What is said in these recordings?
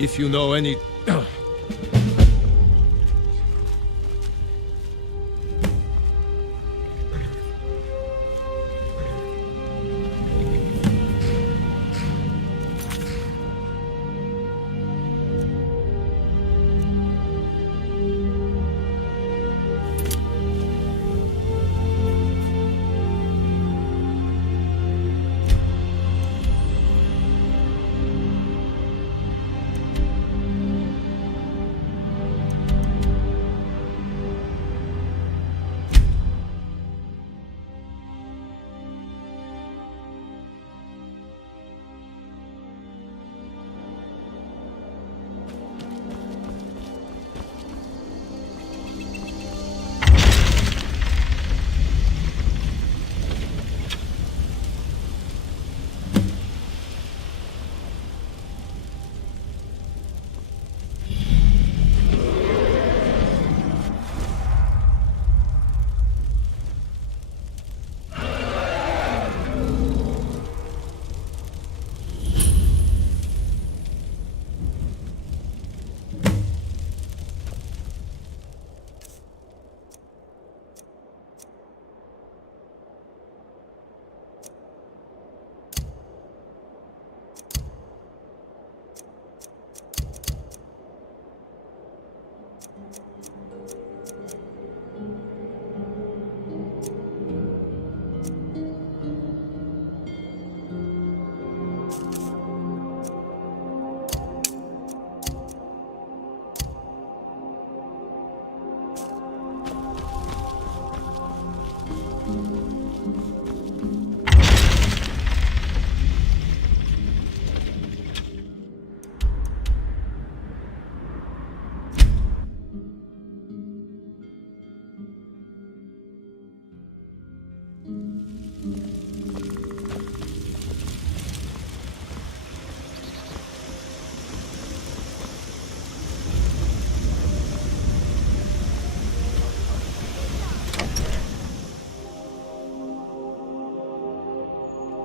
If you know any...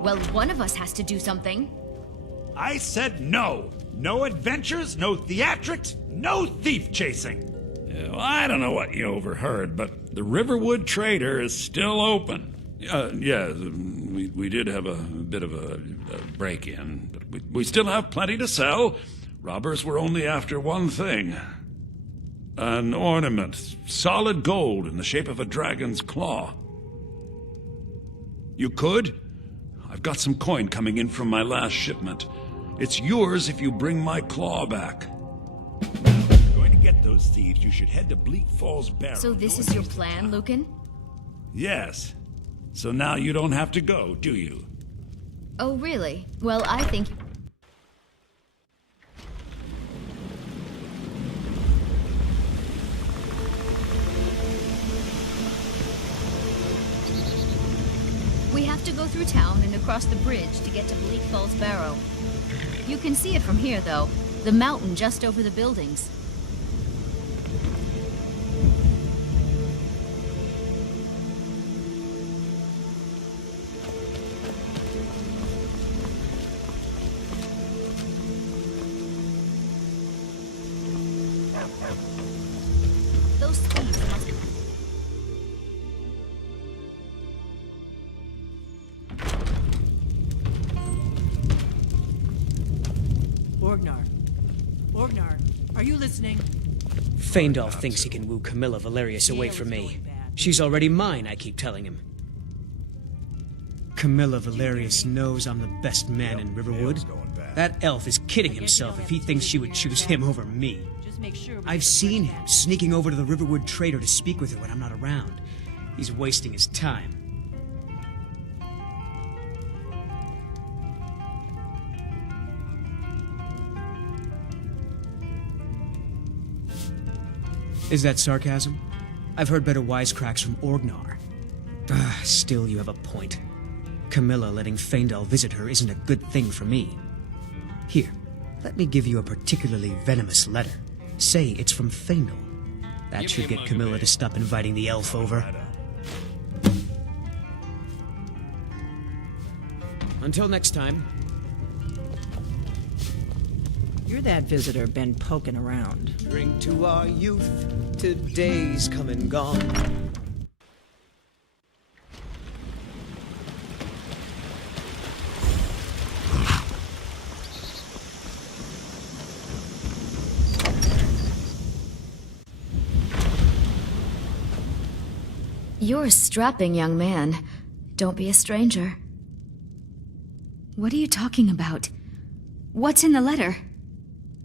Well, one of us has to do something. I said no. No adventures, no theatrics, no thief chasing. Yeah, well, I don't know what you overheard, but the Riverwood Trader is still open. Yeah, we did have a bit of a break-in, but we still have plenty to sell. Robbers were only after one thing. An ornament, solid gold in the shape of a dragon's claw. You could? I've got some coin coming in from my last shipment. It's yours if you bring my claw back. If you're going to get those thieves, you should head to Bleak Falls Barrow. So this is your plan, Lucan? Yes. So now you don't have to go, do you? Oh, really? Well, I think... We have to go through town and across the bridge to get to Bleak Falls Barrow. You can see it from here, though. The mountain just over the buildings. Those thieves must... Orgnar, are you listening? Faendal thinks he can woo Camilla Valerius away from me. She's already mine, I keep telling him. Camilla Valerius knows I'm the best man in Riverwood. That elf is kidding himself if he thinks she would choose him over me. I've seen him sneaking over to the Riverwood Trader to speak with her when I'm not around. He's wasting his time. Is that sarcasm? I've heard better wisecracks from Orgnar. Still, you have a point. Camilla letting Faendal visit her isn't a good thing for me. Here, let me give you a particularly venomous letter. Say it's from Faendal. That should get Camilla to stop inviting the elf over. Until next time. You're that visitor been poking around. Drink to our youth, today's come and gone. You're a strapping young man. Don't be a stranger. What are you talking about? What's in the letter?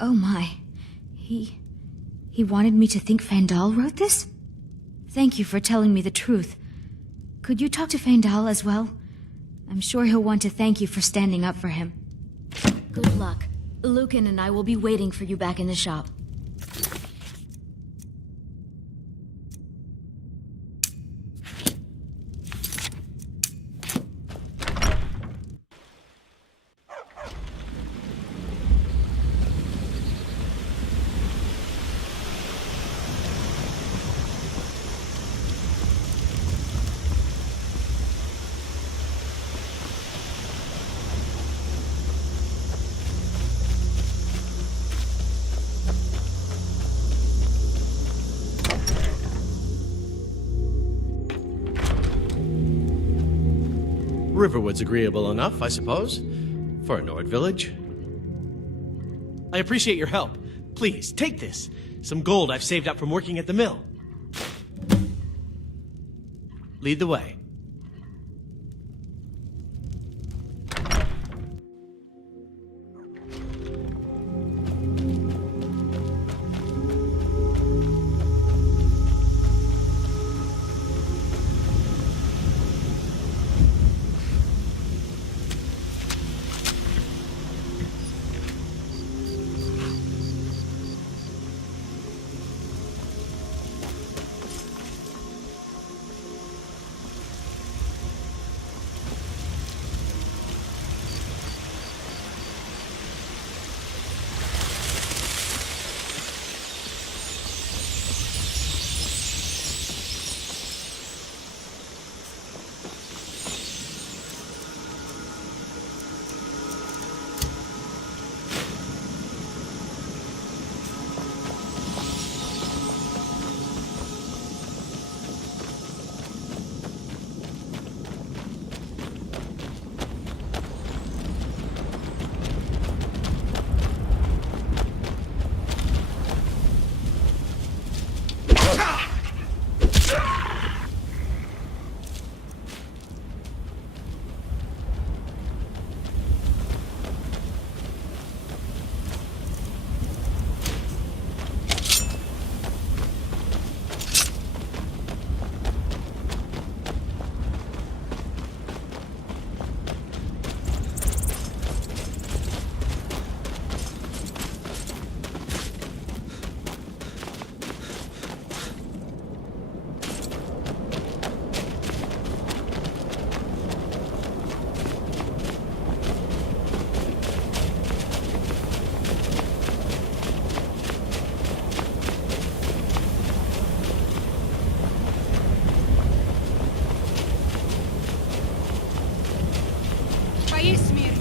Oh my. He wanted me to think Fandal wrote this? Thank you for telling me the truth. Could you talk to Fandal as well? I'm sure he'll want to thank you for standing up for him. Good luck. Lucan and I will be waiting for you back in the shop. Riverwood's agreeable enough, I suppose, for a Nord village. I appreciate your help. Please, take this. Some gold I've saved up from working at the mill. Lead the way.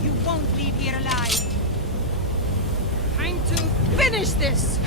You won't leave here alive. Time to finish this!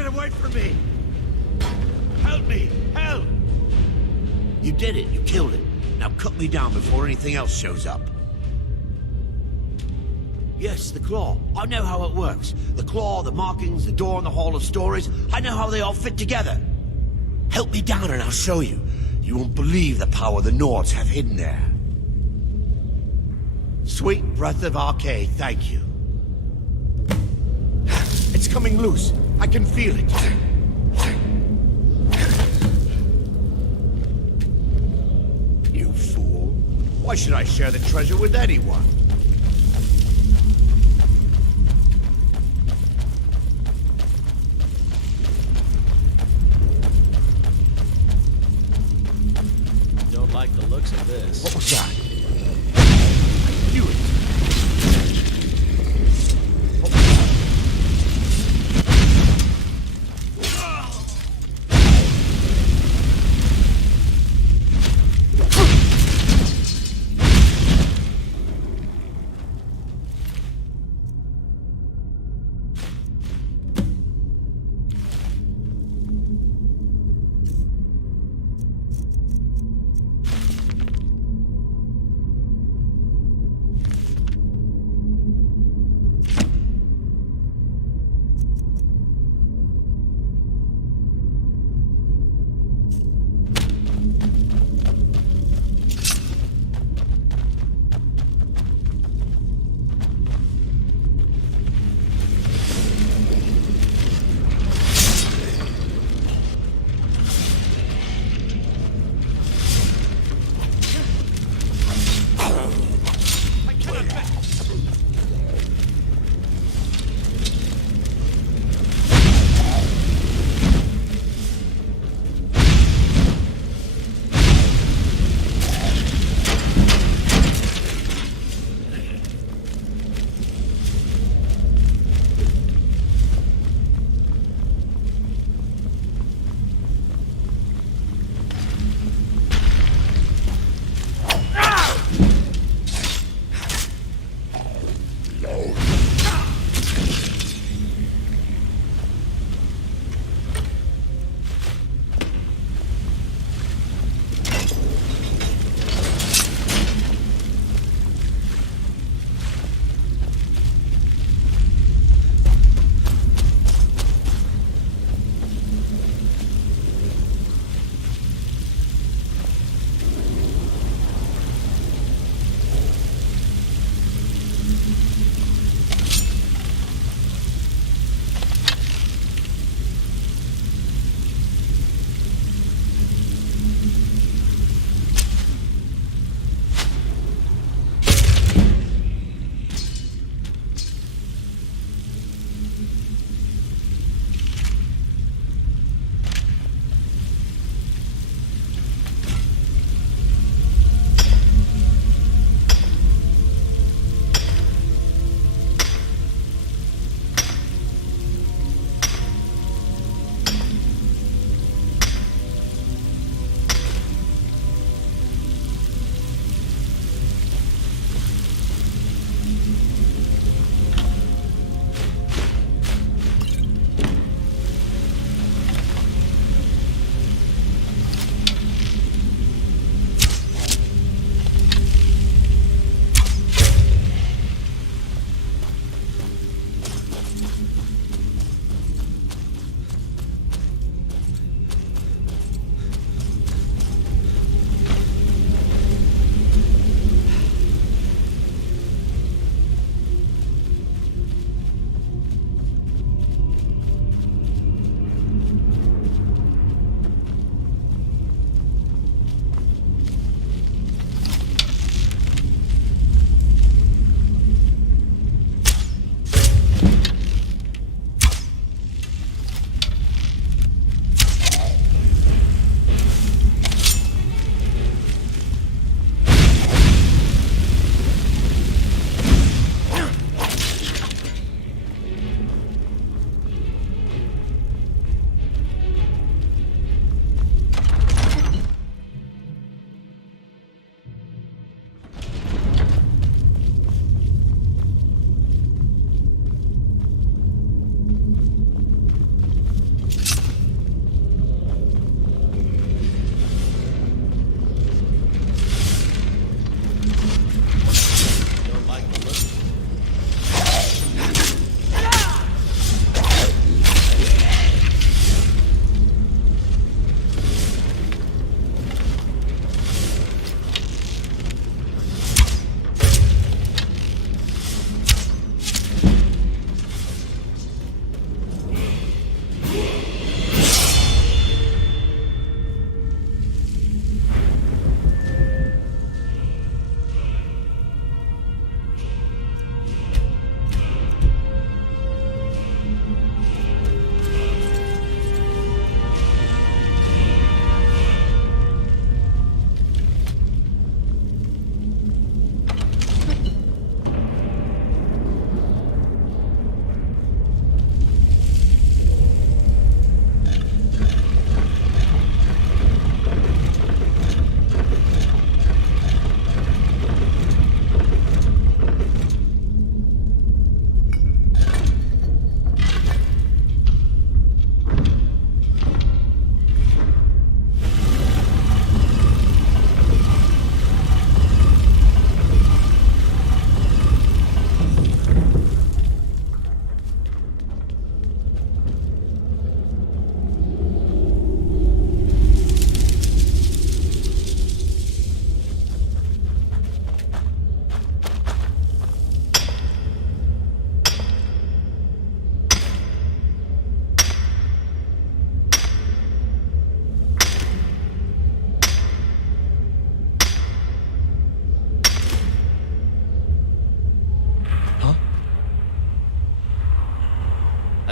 it away from me! Help me! Help! You did it. You killed it. Now cut me down before anything else shows up. Yes, the claw. I know how it works. The claw, the markings, the door in the Hall of Stories. I know how they all fit together. Help me down and I'll show you. You won't believe the power the Nords have hidden there. Sweet breath of Arcade, thank you. It's coming loose. I can feel it. You fool. Why should I share the treasure with anyone? Don't like the looks of this. What was that? I knew it. What was that?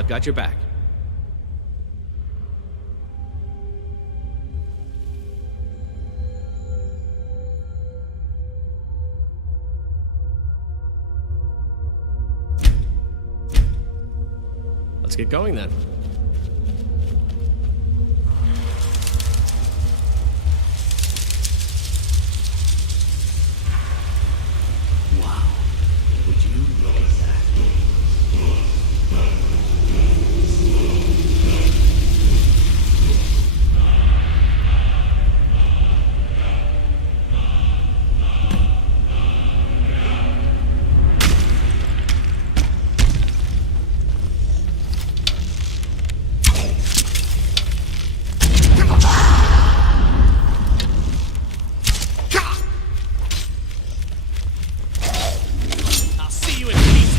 I've got your back. Let's get going then. Wow. Would you look at that? I'll see you in pieces.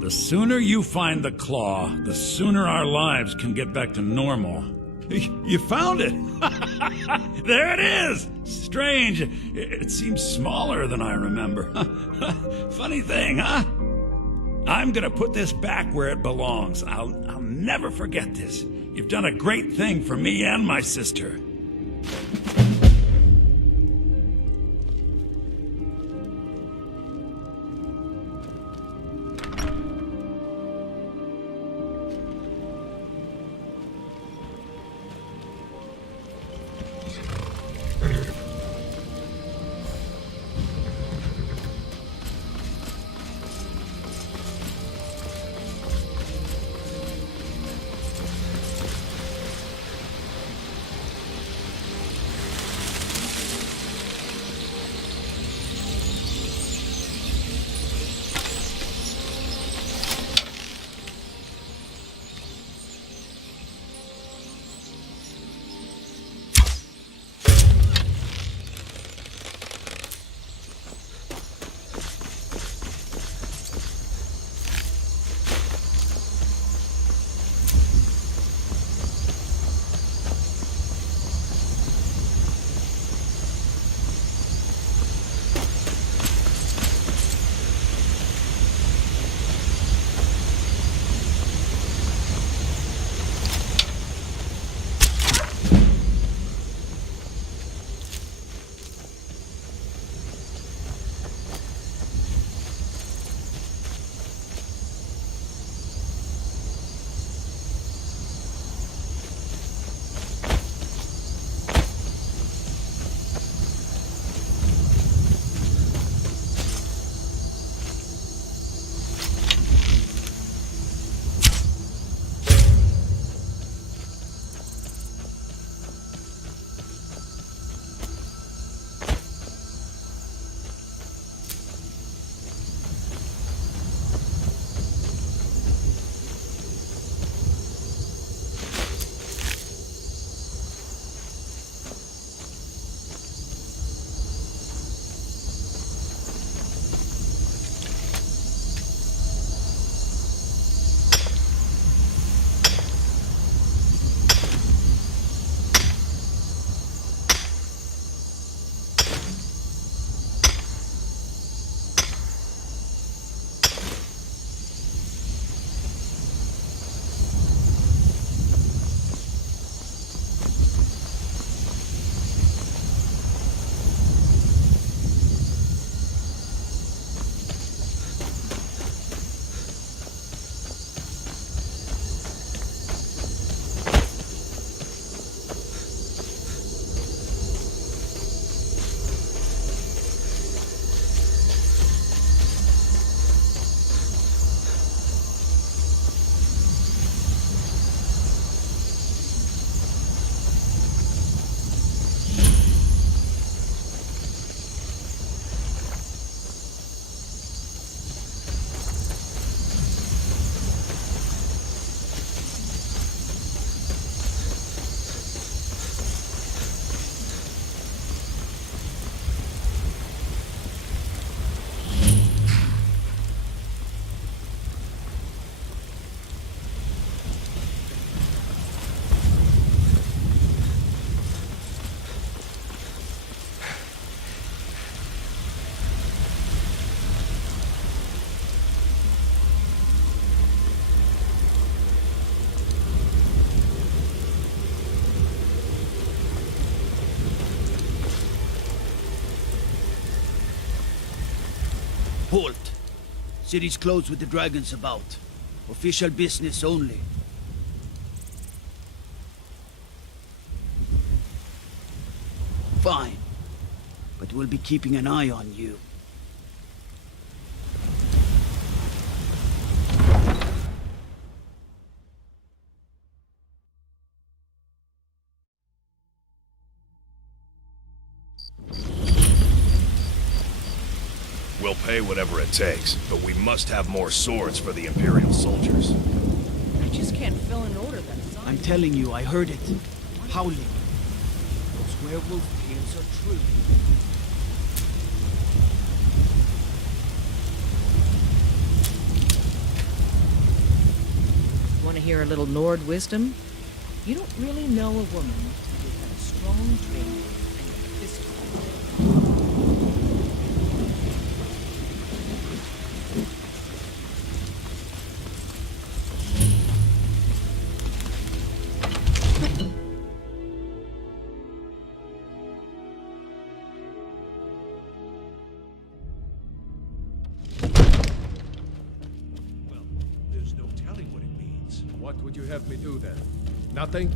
The sooner you find the claw, the sooner our lives can get back to normal. You found it! There it is! Strange. It seems smaller than I remember. Funny thing, huh? I'm gonna put this back where it belongs. I'll never forget this. You've done a great thing for me and my sister. Halt! City's closed with the dragons about. Official business only. Fine. But we'll be keeping an eye on you. We'll pay whatever it takes, but we must have more swords for the Imperial soldiers. I just can't fill an order that size. I'm telling you, I heard it. Howling. Those werewolf tales are true. Want to hear a little Nord wisdom? You don't really know a woman until you've had a strong drink and your fist full. Well, there's no telling what it means. What would you have me do then? Nothing?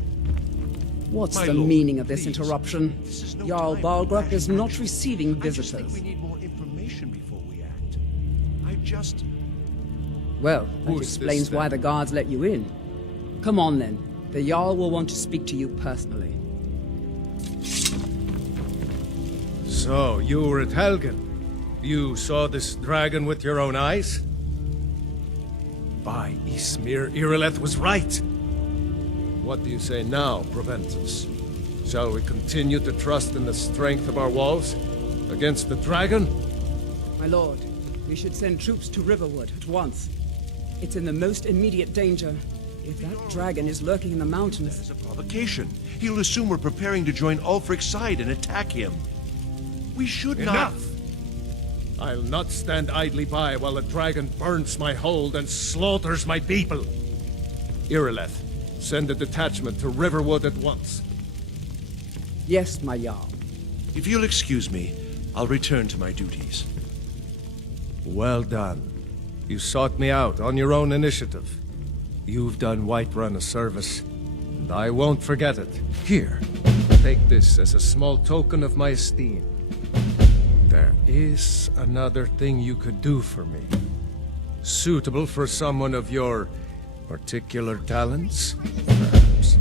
What's My the lord, meaning of this please. interruption? This is no Jarl time for Balgruck rash is not action. receiving I just think visitors. we need more information before we act. I just... Well, that Who's this explains why then? the guards let you in. Come on then. The Jarl will want to speak to you personally. So, you were at Helgen. You saw this dragon with your own eyes? By Ysmir, Irileth was right. What do you say now, Proventus? Shall we continue to trust in the strength of our walls? Against the dragon? My lord, we should send troops to Riverwood at once. It's in the most immediate danger. If that dragon is lurking in the mountains... As a provocation. He'll assume we're preparing to join Ulfric's side and attack him. We should not... Enough! I'll not stand idly by while the dragon burns my hold and slaughters my people. Irileth, send a detachment to Riverwood at once. Yes, my Jarl. If you'll excuse me, I'll return to my duties. Well done. You sought me out on your own initiative. You've done Whiterun a service, and I won't forget it. Here, take this as a small token of my esteem. There is another thing you could do for me. Suitable for someone of your particular talents, perhaps.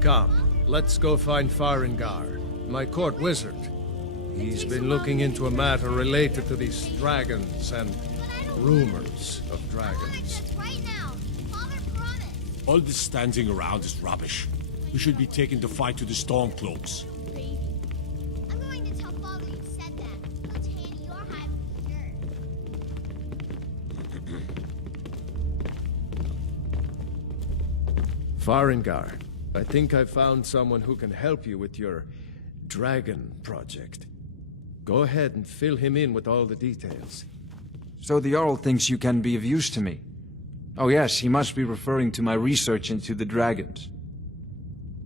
Come, let's go find Farengar, my court wizard. He's been looking into a matter related to these dragons and rumors of dragons. All this standing around is rubbish. We should be taking the fight to the Stormcloaks. I'm going to tell Father you said that. He'll tan your hide for sure. Farengar, I think I found someone who can help you with your dragon project. Go ahead and fill him in with all the details. So the Jarl thinks you can be of use to me. Oh yes, he must be referring to my research into the dragons.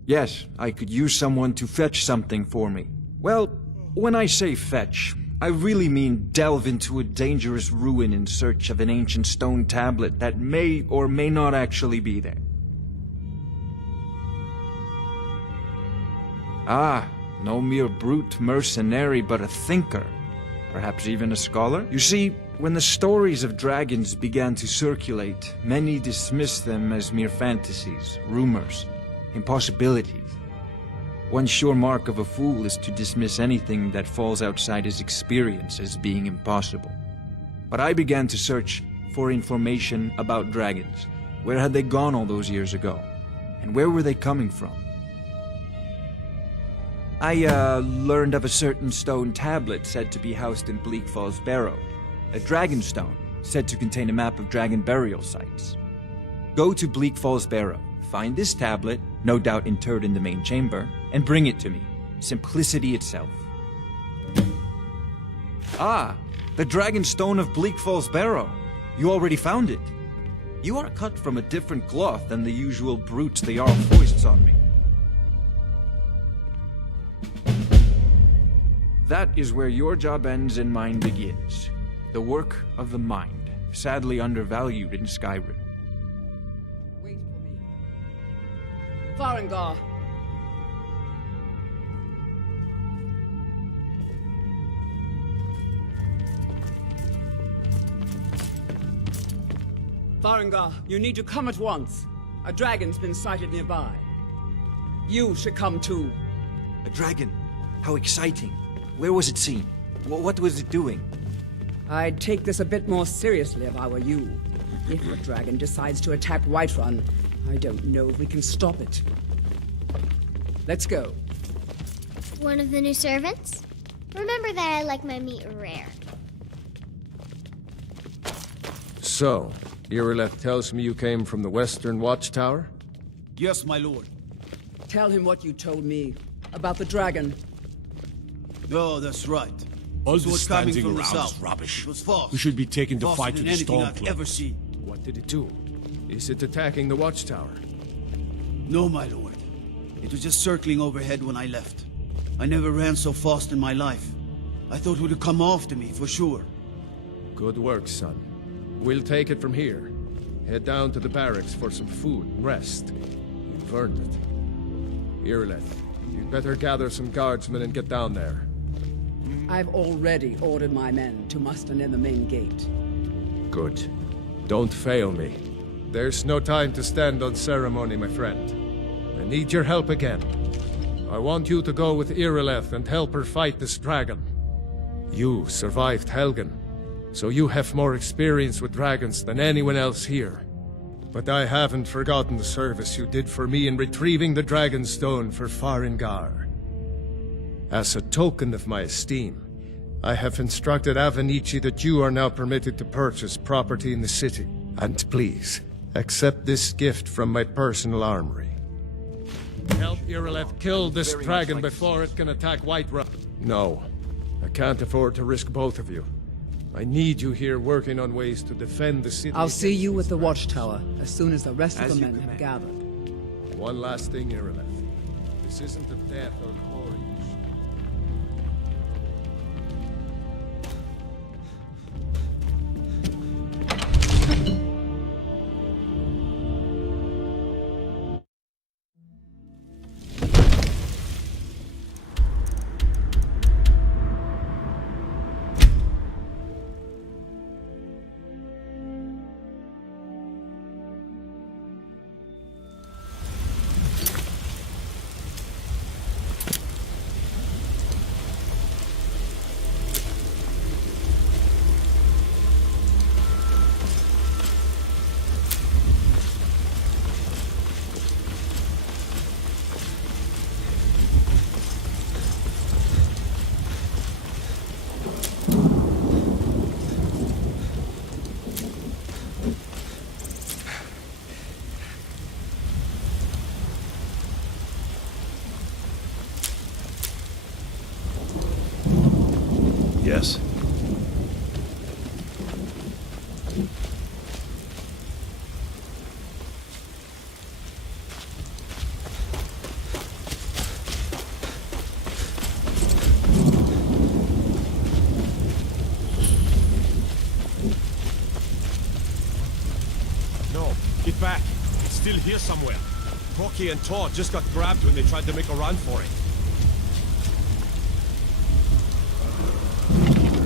Yes, I could use someone to fetch something for me. Well, when I say fetch, I really mean delve into a dangerous ruin in search of an ancient stone tablet that may or may not actually be there. Ah, no mere brute mercenary, but a thinker. Perhaps even a scholar? You see, when the stories of dragons began to circulate, many dismissed them as mere fantasies, rumors, impossibilities. One sure mark of a fool is to dismiss anything that falls outside his experience as being impossible. But I began to search for information about dragons. Where had they gone all those years ago? And where were they coming from? I learned of a certain stone tablet said to be housed in Bleak Falls Barrow. A dragon stone, said to contain a map of dragon burial sites. Go to Bleak Falls Barrow, find this tablet, no doubt interred in the main chamber, and bring it to me. Simplicity itself. Ah, the dragon stone of Bleak Falls Barrow. You already found it. You are cut from a different cloth than the usual brutes the Jarl foists on me. That is where your job ends and mine begins. The work of the mind, sadly undervalued in Skyrim. Wait for me. Farengar! Farengar, you need to come at once. A dragon's been sighted nearby. You should come too. A dragon? How exciting. Where was it seen? What was it doing? I'd take this a bit more seriously if I were you. If a dragon decides to attack Whiterun, I don't know if we can stop it. Let's go. One of the new servants? Remember that I like my meat rare. So, Irileth tells me you came from the Western Watchtower? Yes, my lord. Tell him what you told me about the dragon. Oh, that's right. All It this was coming standing from the around south. is rubbish. It was false. We should be taking the Faster fight to than the anything Storm I've Club. ever seen. What did it do? Is it attacking the Watchtower? No, my lord. It was just circling overhead when I left. I never ran so fast in my life. I thought it would come after me, for sure. Good work, son. We'll take it from here. Head down to the barracks for some food and rest. You've earned it. Irileth, you'd better gather some guardsmen and get down there. I've already ordered my men to muster near the main gate. Good. Don't fail me. There's no time to stand on ceremony, my friend. I need your help again. I want you to go with Irileth and help her fight this dragon. You survived Helgen, so you have more experience with dragons than anyone else here. But I haven't forgotten the service you did for me in retrieving the Dragon Stone for Farengar. As a token of my esteem, I have instructed Avenici that you are now permitted to purchase property in the city. And please, accept this gift from my personal armory. Help Irileth kill this dragon before it can attack Whiterun. No, I can't afford to risk both of you. I need you here working on ways to defend the city. I'll see you at the Watchtower as soon as the rest of the men have gathered. One last thing, Irileth. This isn't a death or glory. Yes? No, get back. It's still here somewhere. Rocky and Todd just got grabbed when they tried to make a run for it.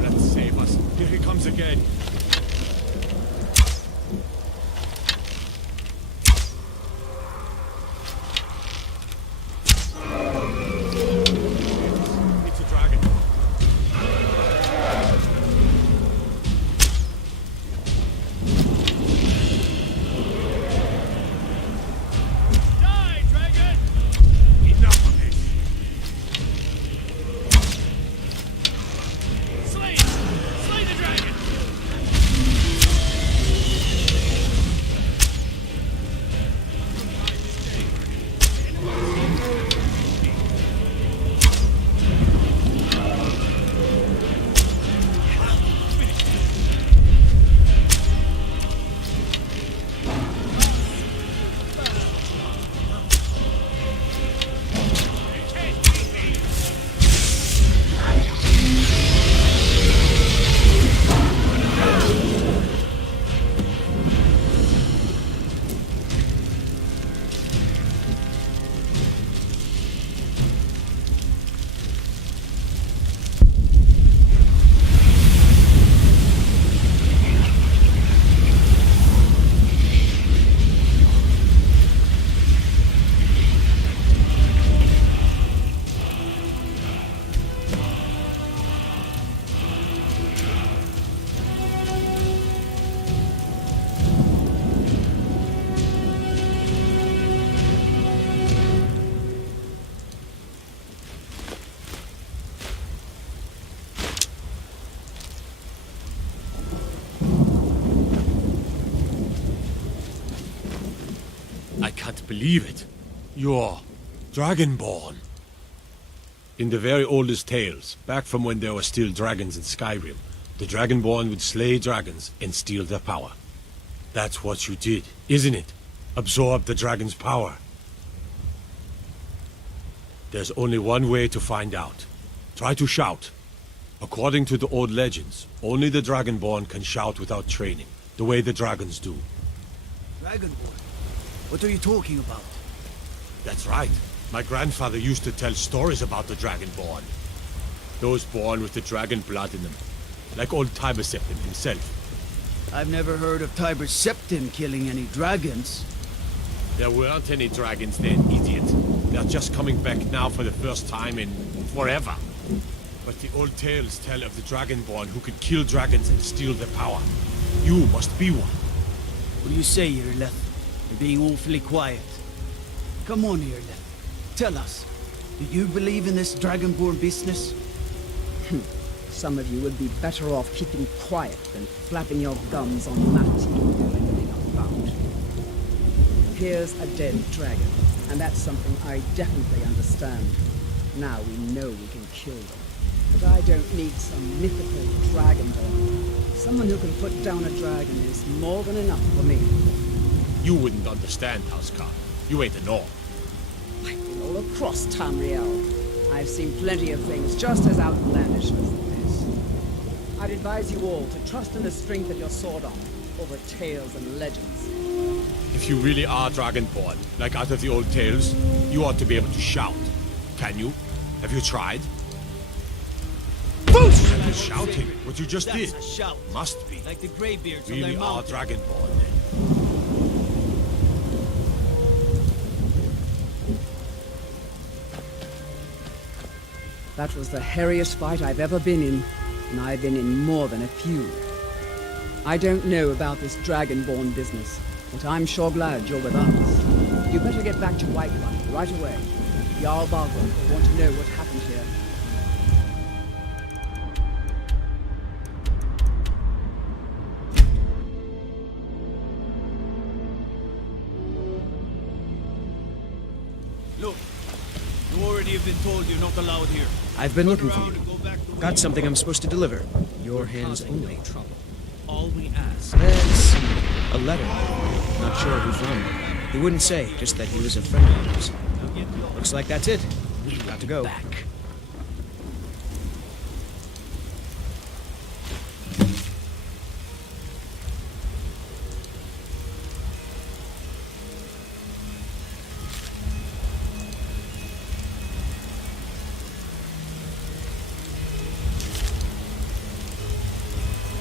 Let's save us. Here he comes again. It's a dragon. Die, dragon! Enough of this. Slay the dragon! can't believe it. You're Dragonborn. In the very oldest tales, back from when there were still dragons in Skyrim, the Dragonborn would slay dragons and steal their power. That's what you did, isn't it? Absorb the dragon's power. There's only one way to find out. Try to shout. According to the old legends, only the Dragonborn can shout without training, the way the dragons do. Dragonborn? What are you talking about? That's right. My grandfather used to tell stories about the Dragonborn. Those born with the dragon blood in them. Like old Tiber Septim himself. I've never heard of Tiber Septim killing any dragons. There weren't any dragons then, idiot. They're just coming back now for the first time in forever. But the old tales tell of the Dragonborn who could kill dragons and steal their power. You must be one. What do you say, Irleth? You're being awfully quiet. Come on, Irleth. Tell us, do you believe in this Dragonborn business? Some of you would be better off keeping quiet than flapping your gums on that you know anything about. Here's a dead dragon, and that's something I definitely understand. Now we know we can kill them. But I don't need some mythical Dragonborn. Someone who can put down a dragon is more than enough for me. You wouldn't understand, Housecarl. You ain't a North. I've been all across Tamriel. I've seen plenty of things just as outlandish as this. I'd advise you all to trust in the strength of your sword arm over tales and legends. If you really are Dragonborn, like out of the old tales, you ought to be able to shout. Can you? Have you tried? That is shouting, what you just did. A shout. Must be. Like the Greybeards on Really their are mountain. Dragonborn, then. That was the hairiest fight I've ever been in, and I've been in more than a few. I don't know about this Dragonborn business, but I'm sure glad you're with us. You better get back to Whiterun right away. Jarl Warburg will want to know what happened here. Look, you already have been told you're not allowed here. I've been looking for Around you. and go back the way Got you something I'm supposed to deliver. Your hands Causing only. no trouble. All we ask. Let's see. A letter. Not sure who from. He wouldn't say, just that he was a friend of yours. Looks like that's it. We've got to go. Back.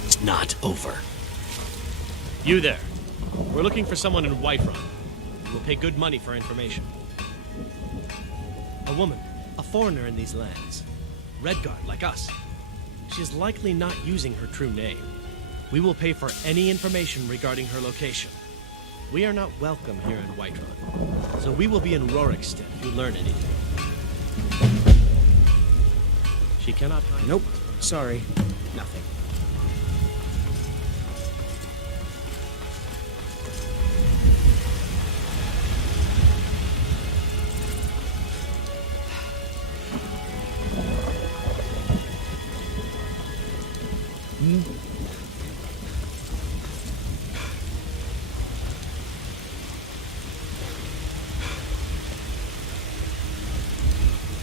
It's not over. You there. We're looking for someone in Whiterun. We'll pay good money for information. A woman, a foreigner in these lands. Redguard, like us. She's likely not using her true name. We will pay for any information regarding her location. We are not welcome here in Whiterun, so we will be in Rorikstead if you learn anything. She cannot hide. Nope. Sorry. Nothing.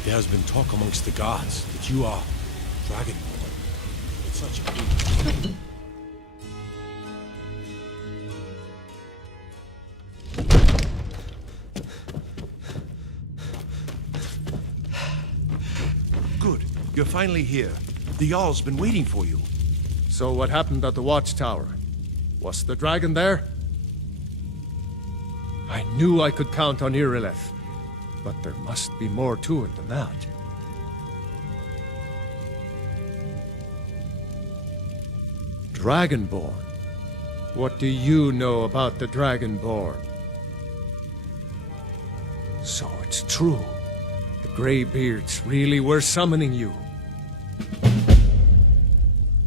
There has been talk amongst the gods that you are Dragonborn. It's such a good... Good. You're finally here. The Jarl's been waiting for you. So what happened at the watchtower? Was the dragon there? I knew I could count on Irileth, but there must be more to it than that. Dragonborn? What do you know about the Dragonborn? So it's true. The Greybeards really were summoning you.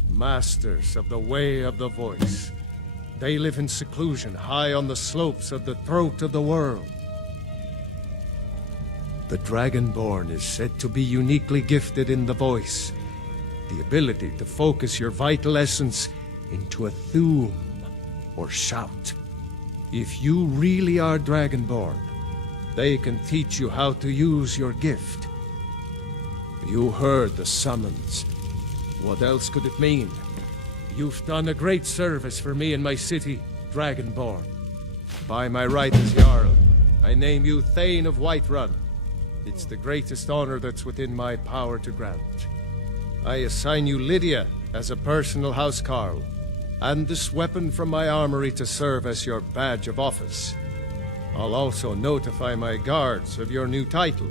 Masters of the Way of the Voice. They live in seclusion high on the slopes of the throat of the world. The Dragonborn is said to be uniquely gifted in the voice, the ability to focus your vital essence into a thum, or shout. If you really are Dragonborn, they can teach you how to use your gift. You heard the summons. What else could it mean? You've done a great service for me and my city, Dragonborn. By my right as Jarl, I name you Thane of Whiterun. It's the greatest honor that's within my power to grant. I assign you Lydia as a personal housecarl, and this weapon from my armory to serve as your badge of office. I'll also notify my guards of your new title.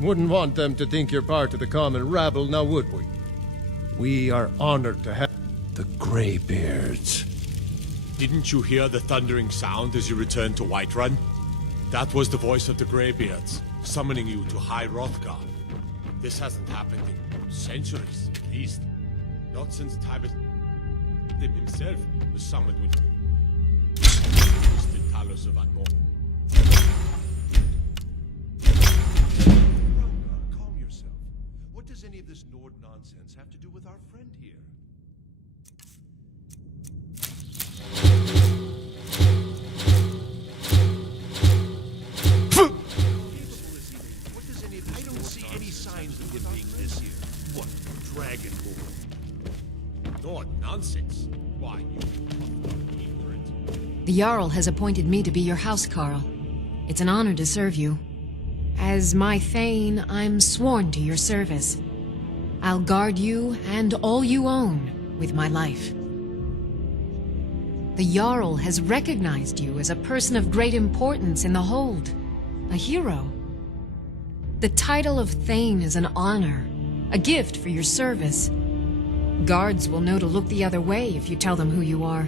Wouldn't want them to think you're part of the common rabble, now would we? We are honored to have the Greybeards. Didn't you hear the thundering sound as you returned to Whiterun? That was the voice of the Greybeards, summoning you to HighResTexturePack. This hasn't happened in centuries, at least. Not since Tybus himself was summoned with Twisted Talos of Atmor. Dawnguard, calm yourself. What does any of this Nord nonsense have to do with our friend here? What does any of this I don't see any signs of him being this here. What? Dragonborn? Nord nonsense? Why, you ignorant. The Jarl has appointed me to be your housecarl. It's an honor to serve you. As my Thane, I'm sworn to your service. I'll guard you and all you own with my life. The Jarl has recognized you as a person of great importance in the Hold, a hero. The title of Thane is an honor, a gift for your service. Guards will know to look the other way if you tell them who you are.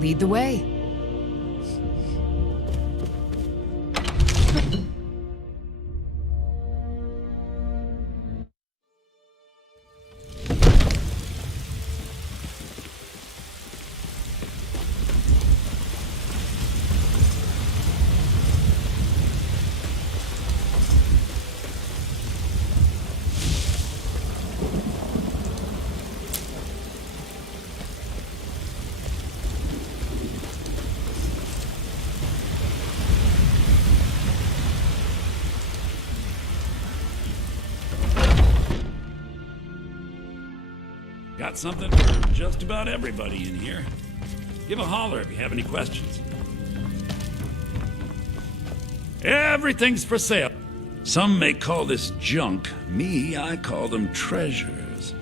Lead the way. Got something for just about everybody in here. Give a holler if you have any questions. Everything's for sale. Some may call this junk. Me, I call them treasures.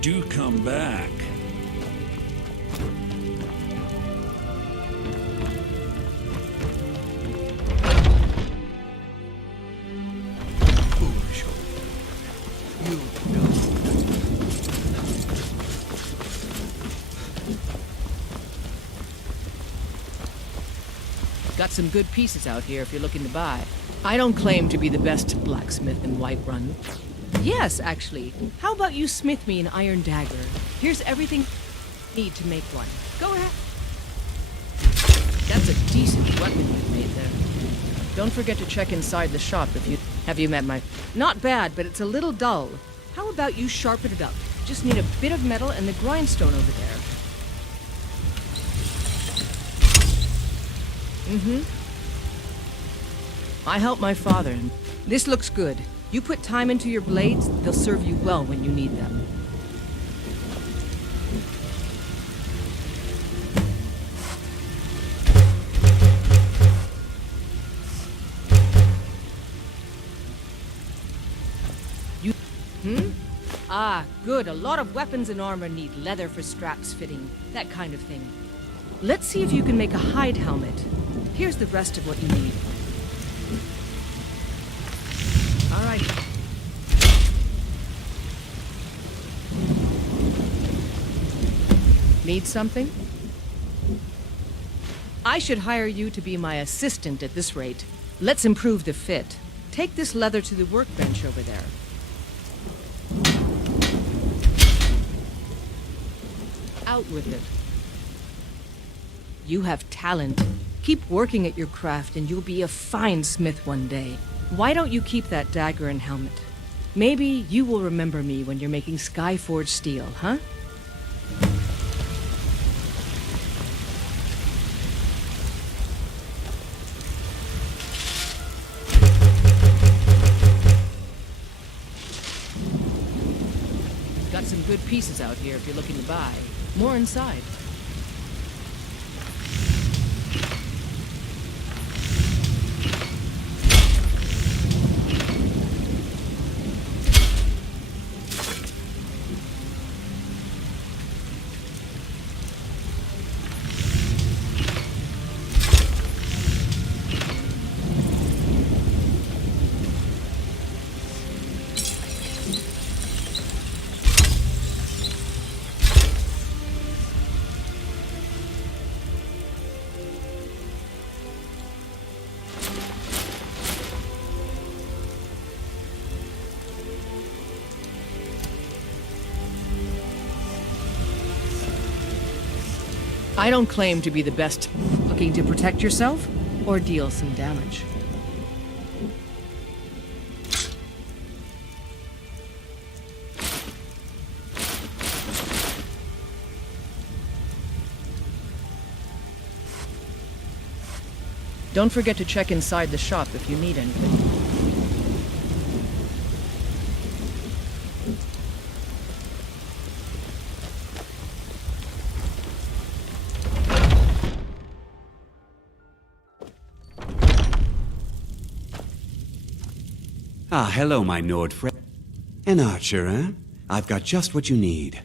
Do come back. Foolish old man. You know. Got some good pieces out here if you're looking to buy. I don't claim to be the best blacksmith in Whiterun. Yes, actually. How about you smith me an iron dagger? Here's everything you need to make one. Go ahead. That's a decent weapon you've made there. Don't forget to check inside the shop if you... Have you met my... Not bad, but it's a little dull. How about you sharpen it up? Just need a bit of metal and the grindstone over there. I helped my father, and this looks good. You put time into your blades, they'll serve you well when you need them. You... Ah, good. A lot of weapons and armor need leather for straps fitting, that kind of thing. Let's see if you can make a hide helmet. Here's the rest of what you need. All right. Need something? I should hire you to be my assistant at this rate. Let's improve the fit. Take this leather to the workbench over there. Out with it. You have talent. Keep working at your craft and you'll be a fine smith one day. Why don't you keep that dagger and helmet? Maybe you will remember me when you're making Skyforged steel, huh? Got some good pieces out here if you're looking to buy. More inside. I don't claim to be the best. Looking to protect yourself or deal some damage? Don't forget to check inside the shop if you need anything. Ah, hello, my Nord friend. An archer, eh? I've got just what you need.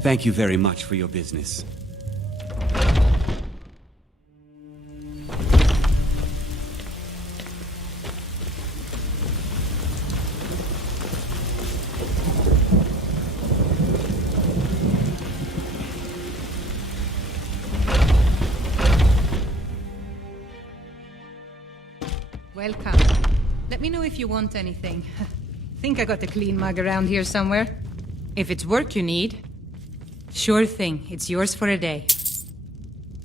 Thank you very much for your business. Welcome. Let me know if you want anything. Think I got a clean mug around here somewhere? If it's work you need, sure thing. It's yours for a day.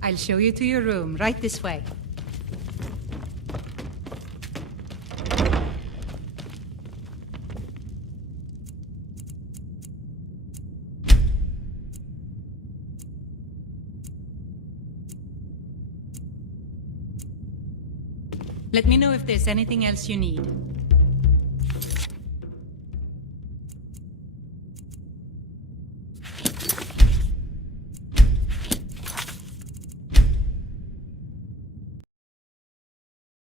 I'll show you to your room, right this way. Let me know if there's anything else you need.